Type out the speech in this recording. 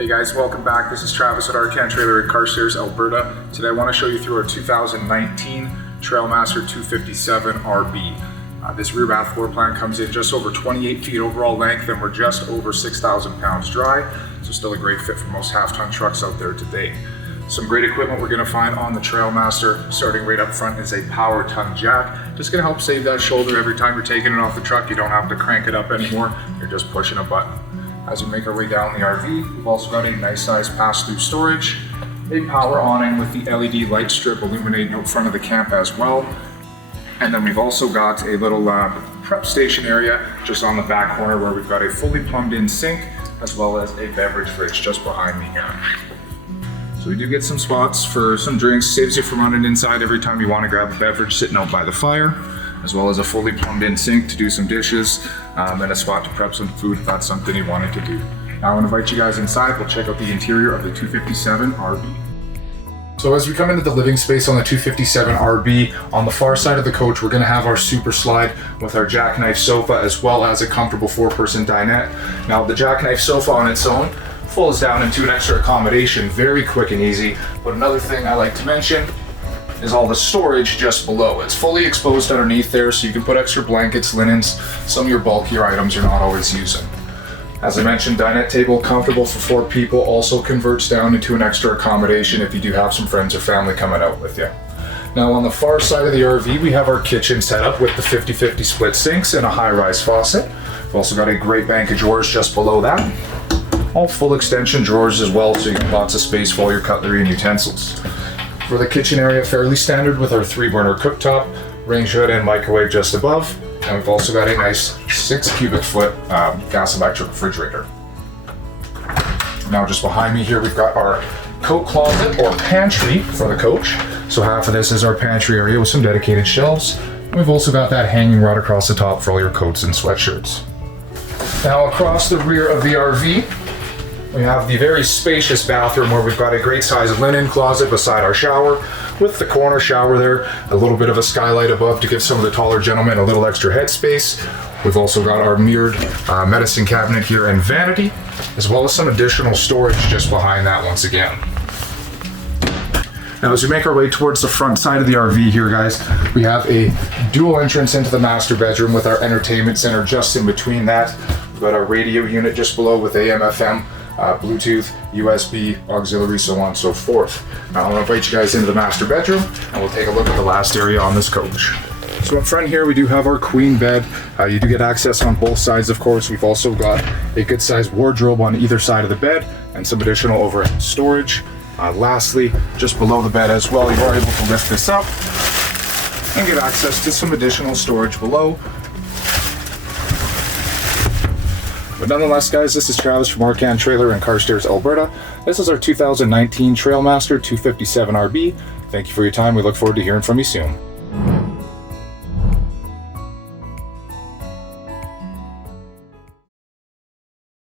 Hey guys, welcome back. This is Travis at Untitled Trailer in Carstairs, Alberta. Today I want to show you through our 2019 Trailmaster 257 RB. This rear bath floor plan comes in just over 28 feet overall length, and we're just over 6,000 pounds dry, so still a great fit for most half-ton trucks out there today. Some great equipment we're going to find on the Trailmaster. Starting right up front is a power ton jack. Just going to help save that shoulder every time you're taking it off the truck. You don't have to crank it up anymore, you're just pushing a button. As we make our way down the RV, we've also got a nice size pass-through storage, a power awning with the LED light strip illuminating out front of the camp as well. And then we've also got a little prep station area just on the back corner where we've got a fully plumbed in sink as well as a beverage fridge just behind me here. So we do get some spots for some drinks, saves you from running inside every time you want to grab a beverage sitting out by the fire, as well as a fully plumbed in sink to do some dishes, and a spot to prep some food if that's something you wanted to do. Now I want to invite you guys inside. We'll check out the interior of the 257 RB. So as we come into the living space on the 257 RB, on the far side of the coach, we're going to have our super slide with our jackknife sofa as well as a comfortable 4-person dinette. Now the jackknife sofa on its own folds down into an extra accommodation, very quick and easy. But another thing I like to mention is all the storage just below. It's fully exposed underneath there, so you can put extra blankets, linens, some of your bulkier items you're not always using. As I mentioned, dinette table comfortable for 4 people, also converts down into an extra accommodation if you do have some friends or family coming out with you. Now on the far side of the RV, we have our kitchen set up with the 50-50 split sinks and a high-rise faucet. We've also got a great bank of drawers just below that. All full extension drawers as well, so you get lots of space for all your cutlery and utensils. For the kitchen area, fairly standard with our 3-burner cooktop, range hood and microwave just above. And we've also got a nice 6 cubic foot gas electric refrigerator. Now just behind me here, we've got our coat closet or pantry for the coach. So half of this is our pantry area with some dedicated shelves. And we've also got that hanging rod across the top for all your coats and sweatshirts. Now across the rear of the RV, we have the very spacious bathroom where we've got a great size linen closet beside our shower with the corner shower there, a little bit of a skylight above to give some of the taller gentlemen a little extra headspace. We've also got our mirrored medicine cabinet here and vanity, as well as some additional storage just behind that once again. Now as we make our way towards the front side of the RV here, guys, we have a dual entrance into the master bedroom with our entertainment center just in between that. We've got our radio unit just below with AM, FM, Bluetooth, USB, auxiliary, so on and so forth. Now I'm going to invite you guys into the master bedroom and we'll take a look at the last area on this coach. So up front here we do have our queen bed. You do get access on both sides, of course. We've also got a good sized wardrobe on either side of the bed and some additional overhead storage. Lastly, just below the bed as well, you are able to lift this up and get access to some additional storage below. But nonetheless, guys, this is Travis from Untitled Trailer in Carstairs, Alberta. This is our 2019 Trailmaster 257 RB. Thank you for your time. We look forward to hearing from you soon.